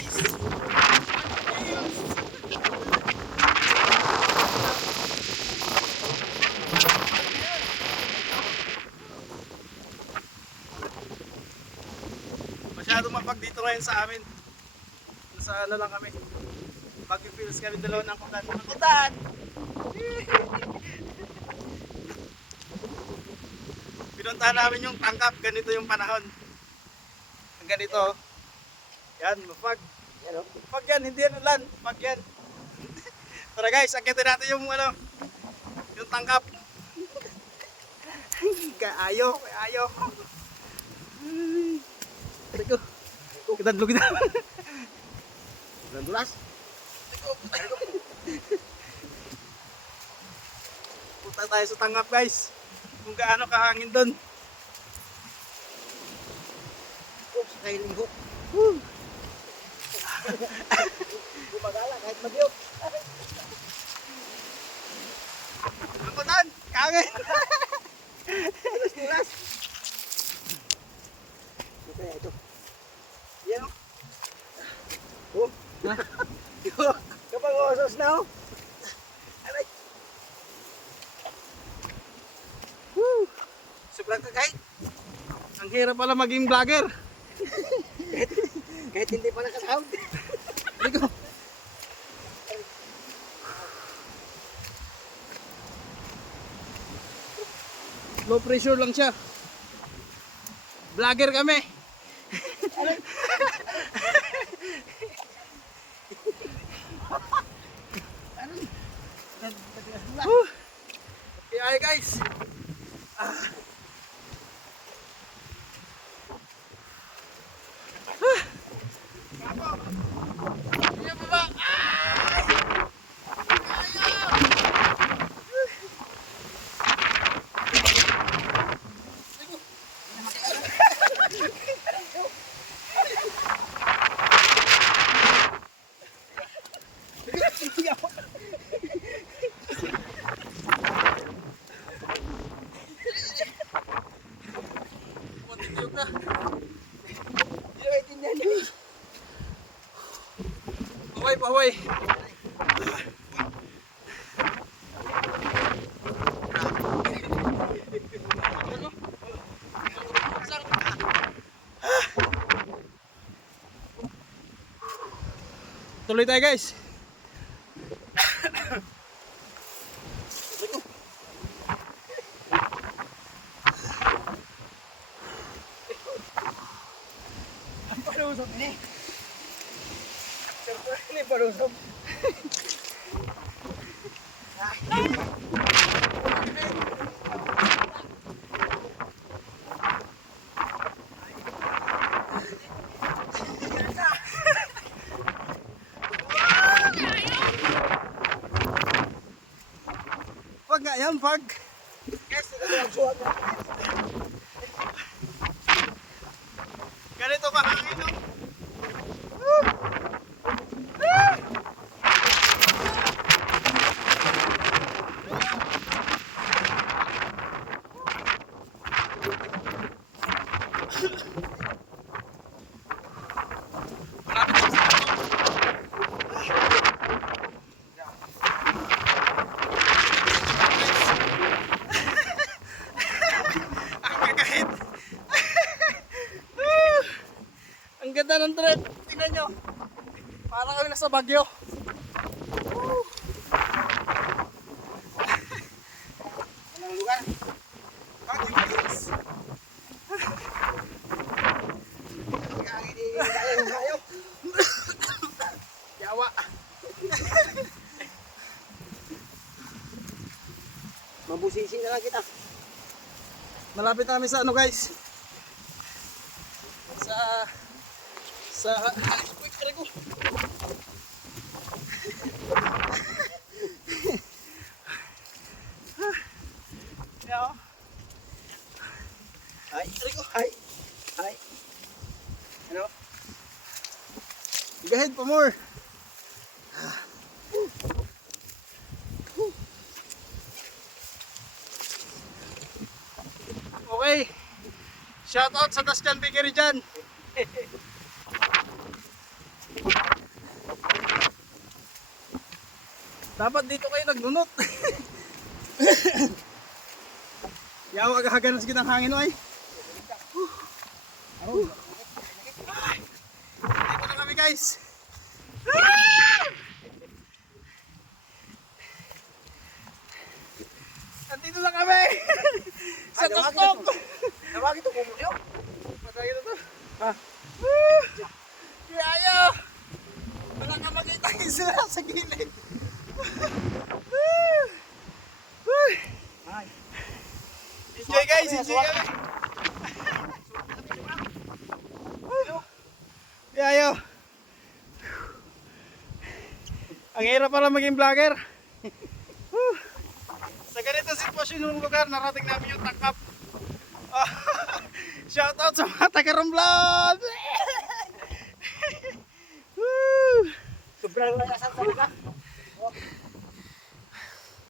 guys. Masyadong mapag dito ngayon sa amin. Sa ano lang kami. Mag-feels kami dalawa ng kutan. Ang kutan! Pinuntahan namin yung tangkap. Ganito yung panahon. Ganito. Yan, mapag. Pag yan, hindi yan ulan. Pag yan. Tara guys, akitin natin yung ano, yung tangkap. Kaayo, kaayo. Teko. Kita dulu kita. Bulan dulas. Punta tayo sa tangkap guys. Kung gaano kahangin doon. Oops, kailinggo. Gumagala kahit magyo. Ang kutan, kahangin. Dulas. Ito kaya ito. Yan. Oh. Kapag osos na oh. Aray. Woo! Sobrang kakait. Ang hirap pala maging vlogger. Kahit hindi pa nakasound. Rico. Low pressure lang siya. Vlogger kami. Okay, guys. Iya baba. Paway, paway. Tuloy tayo guys. Ang parusok ini. Ini parusok. Pag nga yan, pag. Guys, nagsuwag na. Ganito kahangin no? Ang ganda ng trip. Tingnan nyo. Parang kami nasa Bagyo. Anong lugar? Bagyo guys. Kaya ini kayo. Yawa. Mabusisi na lang kita. Malapit na kami sa ano guys. Sa quick try ko. Yeah. Ay, Rico. Ay. Ay. Ano? Go ahead pa more. Okay. Shout out sa Tascan Bakery dyan. Dapat dito kayo nagnunot. Yaw agahaganas gid ang hangin oy. Dito na kami guys. Nandito na kami. Sa tuktok. Nawagin ito kumulo. Patay na to. Ha? Kaya wala ka makita isla sa gilid. Ay. Enjoy guys, enjoy kami. Kaya ang hirap pala maging vlogger. Sa ganito sitwasyon ng lugar, narating namin yung tangkap. Shoutout sa mga taga-Romblon! Sobrang layasan sa lugar.